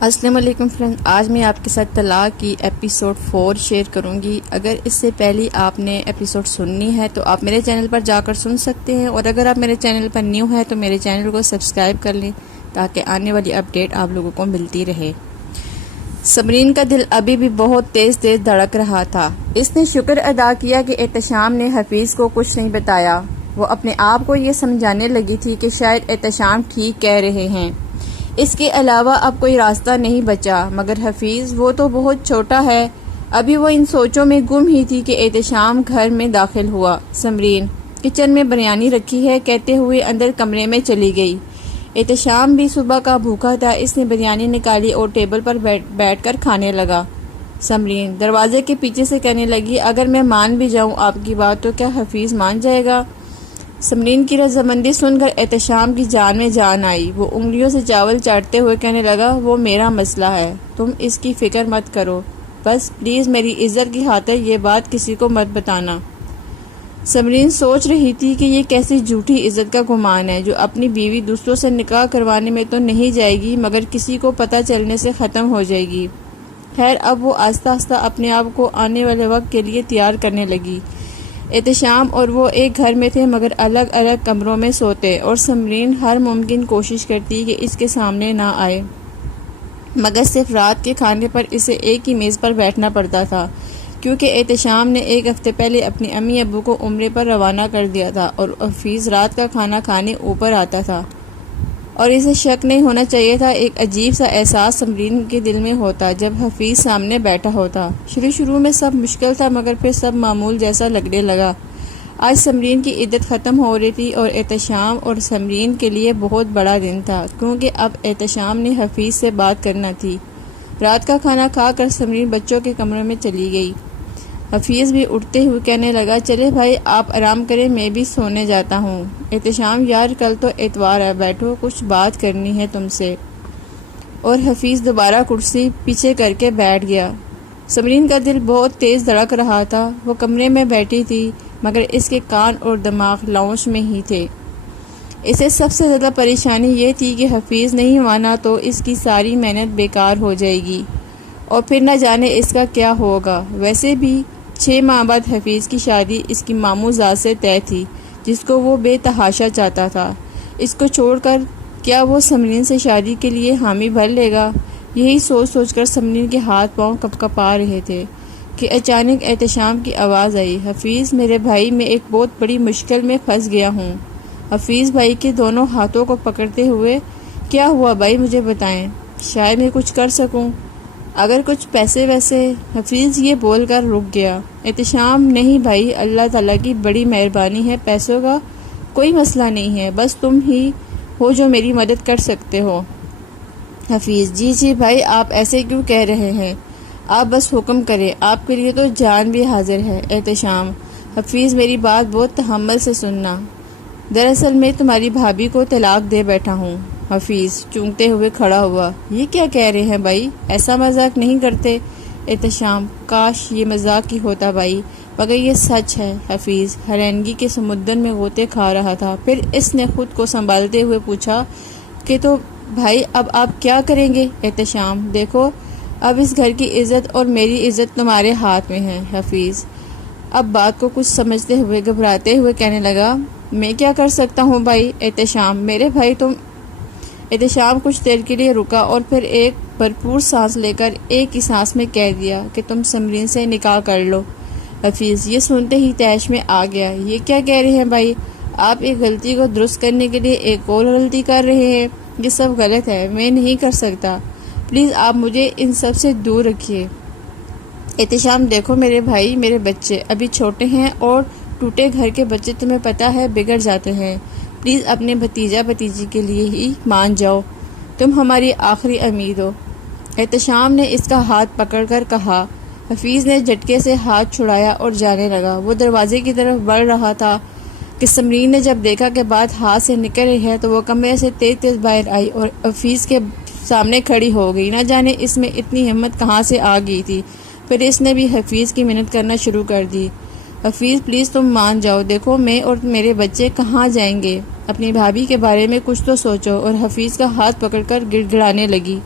السلام علیکم فرینڈ، آج میں آپ کے ساتھ طلاق کی ایپیسوڈ 4 شیئر کروں گی۔ اگر اس سے پہلے آپ نے ایپیسوڈ سننی ہے تو آپ میرے چینل پر جا کر سن سکتے ہیں، اور اگر آپ میرے چینل پر نیو ہیں تو میرے چینل کو سبسکرائب کر لیں تاکہ آنے والی اپڈیٹ آپ لوگوں کو ملتی رہے۔ سمرین کا دل ابھی بھی بہت تیز دھڑک رہا تھا۔ اس نے شکر ادا کیا کہ احتشام نے حفیظ کو کچھ نہیں بتایا۔ وہ اپنے آپ کو یہ سمجھانے لگی تھی کہ شاید احتشام ٹھیک کہہ رہے ہیں، اس کے علاوہ اب کوئی راستہ نہیں بچا۔ مگر حفیظ، وہ تو بہت چھوٹا ہے۔ ابھی وہ ان سوچوں میں گم ہی تھی کہ احتشام گھر میں داخل ہوا۔ سمرین کچن میں بریانی رکھی ہے کہتے ہوئے اندر کمرے میں چلی گئی۔ احتشام بھی صبح کا بھوکا تھا، اس نے بریانی نکالی اور ٹیبل پر بیٹھ کر کھانے لگا۔ سمرین دروازے کے پیچھے سے کہنے لگی، اگر میں مان بھی جاؤں آپ کی بات تو کیا حفیظ مان جائے گا؟ سمرین کی رضامندی سن کر احتشام کی جان میں جان آئی۔ وہ انگلیوں سے چاول چاٹتے ہوئے کہنے لگا، وہ میرا مسئلہ ہے، تم اس کی فکر مت کرو، بس پلیز میری عزت کی خاطر یہ بات کسی کو مت بتانا۔ سمرین سوچ رہی تھی کہ یہ کیسی جھوٹی عزت کا گمان ہے جو اپنی بیوی دوسروں سے نکاح کروانے میں تو نہیں جائے گی مگر کسی کو پتہ چلنے سے ختم ہو جائے گی۔ خیر، اب وہ آہستہ آہستہ اپنے آپ کو آنے والے وقت کے لیے تیار کرنے لگی۔ احتشام اور وہ ایک گھر میں تھے مگر الگ الگ کمروں میں سوتے، اور سمرین ہر ممکن کوشش کرتی کہ اس کے سامنے نہ آئے، مگر صرف رات کے کھانے پر اسے ایک ہی میز پر بیٹھنا پڑتا تھا، کیونکہ احتشام نے ایک ہفتے پہلے اپنے امی ابو کو عمرے پر روانہ کر دیا تھا اور حفیظ رات کا کھانا کھانے اوپر آتا تھا، اور اسے شک نہیں ہونا چاہیے تھا۔ ایک عجیب سا احساس سمرین کے دل میں ہوتا جب حفیظ سامنے بیٹھا ہوتا۔ شروع میں سب مشکل تھا مگر پھر سب معمول جیسا لگنے لگا۔ آج سمرین کی عدت ختم ہو رہی تھی اور احتشام اور سمرین کے لیے بہت بڑا دن تھا، کیونکہ اب احتشام نے حفیظ سے بات کرنا تھی۔ رات کا کھانا کھا کر سمرین بچوں کے کمرے میں چلی گئی۔ حفیظ بھی اٹھتے ہوئے کہنے لگا، چلے بھائی آپ آرام کریں، میں بھی سونے جاتا ہوں۔ احتشام، یار کل تو اتوار ہے، بیٹھو کچھ بات کرنی ہے تم سے۔ اور حفیظ دوبارہ کرسی پیچھے کر کے بیٹھ گیا۔ سمرین کا دل بہت تیز دھڑک رہا تھا۔ وہ کمرے میں بیٹھی تھی مگر اس کے کان اور دماغ لاؤنج میں ہی تھے۔ اسے سب سے زیادہ پریشانی یہ تھی کہ حفیظ نہیں مانا تو اس کی ساری محنت بیکار ہو جائے گی اور پھر نہ جانے اس کا کیا ہوگا۔ ویسے بھی 6 ماہ بعد حفیظ کی شادی اس کی ماموں ذات سے طے تھی جس کو وہ بے تحاشا چاہتا تھا۔ اس کو چھوڑ کر کیا وہ سمرین سے شادی کے لیے حامی بھر لے گا؟ یہی سوچ کر سمرین کے ہاتھ پاؤں کپکپا رہے تھے کہ اچانک احتشام کی آواز آئی، حفیظ میرے بھائی، میں ایک بہت بڑی مشکل میں پھنس گیا ہوں۔ حفیظ بھائی کے دونوں ہاتھوں کو پکڑتے ہوئے، کیا ہوا بھائی مجھے بتائیں، شاید میں کچھ کر سکوں، اگر کچھ پیسے ویسے۔ حفیظ یہ بول کر رک گیا۔ احتشام، نہیں بھائی، اللہ تعالیٰ کی بڑی مہربانی ہے، پیسوں کا کوئی مسئلہ نہیں ہے، بس تم ہی ہو جو میری مدد کر سکتے ہو۔ حفیظ، جی بھائی، آپ ایسے کیوں کہہ رہے ہیں، آپ بس حکم کریں، آپ کے لیے تو جان بھی حاضر ہے۔ احتشام، حفیظ میری بات بہت تحمل سے سننا، دراصل میں تمہاری بھابھی کو طلاق دے بیٹھا ہوں۔ حفیظ چونکتے ہوئے کھڑا ہوا، یہ کیا کہہ رہے ہیں بھائی، ایسا مذاق نہیں کرتے۔ احتشام، کاش یہ مذاق ہی ہوتا بھائی، مگر یہ سچ ہے۔ حفیظ حیرانگی کے سمندر میں غوطے کھا رہا تھا، پھر اس نے خود کو سنبھالتے ہوئے پوچھا کہ تو بھائی اب آپ کیا کریں گے؟ احتشام، دیکھو اب اس گھر کی عزت اور میری عزت تمہارے ہاتھ میں ہے۔ حفیظ اب بات کو کچھ سمجھتے ہوئے گھبراتے ہوئے کہنے لگا، میں کیا کر سکتا ہوں بھائی؟ احتشام، میرے بھائی تم۔ احتشام کچھ دیر کے لیے رکا اور پھر ایک بھرپور سانس لے کر ایک ہی سانس میں کہہ دیا کہ تم سمرین سے نکاح کر لو۔ حفیظ یہ سنتے ہی تیش میں آ گیا، یہ کیا کہہ رہے ہیں بھائی، آپ ایک غلطی کو درست کرنے کے لیے ایک اور غلطی کر رہے ہیں، یہ سب غلط ہے، میں نہیں کر سکتا، پلیز آپ مجھے ان سب سے دور رکھیے۔ احتشام، دیکھو میرے بھائی، میرے بچے ابھی چھوٹے ہیں اور ٹوٹے گھر کے بچے تمہیں پتہ ہے بگڑ جاتے ہیں، پلیز اپنے بھتیجا بھتیجی کے لیے ہی مان جاؤ، تم ہماری آخری امید ہو۔ احتشام نے اس کا ہاتھ پکڑ کر کہا۔ حفیظ نے جھٹکے سے ہاتھ چھڑایا اور جانے لگا۔ وہ دروازے کی طرف بڑھ رہا تھا کہ سمرین نے جب دیکھا کہ بات ہاتھ سے نکل رہی ہے تو وہ کمرے سے تیز باہر آئی اور حفیظ کے سامنے کھڑی ہو گئی۔ نہ جانے اس میں اتنی ہمت کہاں سے آ گئی تھی۔ پھر اس نے بھی حفیظ کی منت کرنا شروع کر دی، حفیظ پلیز تم مان جاؤ، دیکھو میں اور میرے بچے کہاں جائیں گے، اپنی بھابھی کے بارے میں کچھ تو سوچو۔ اور حفیظ کا ہاتھ پکڑ کر گڑگڑانے لگی۔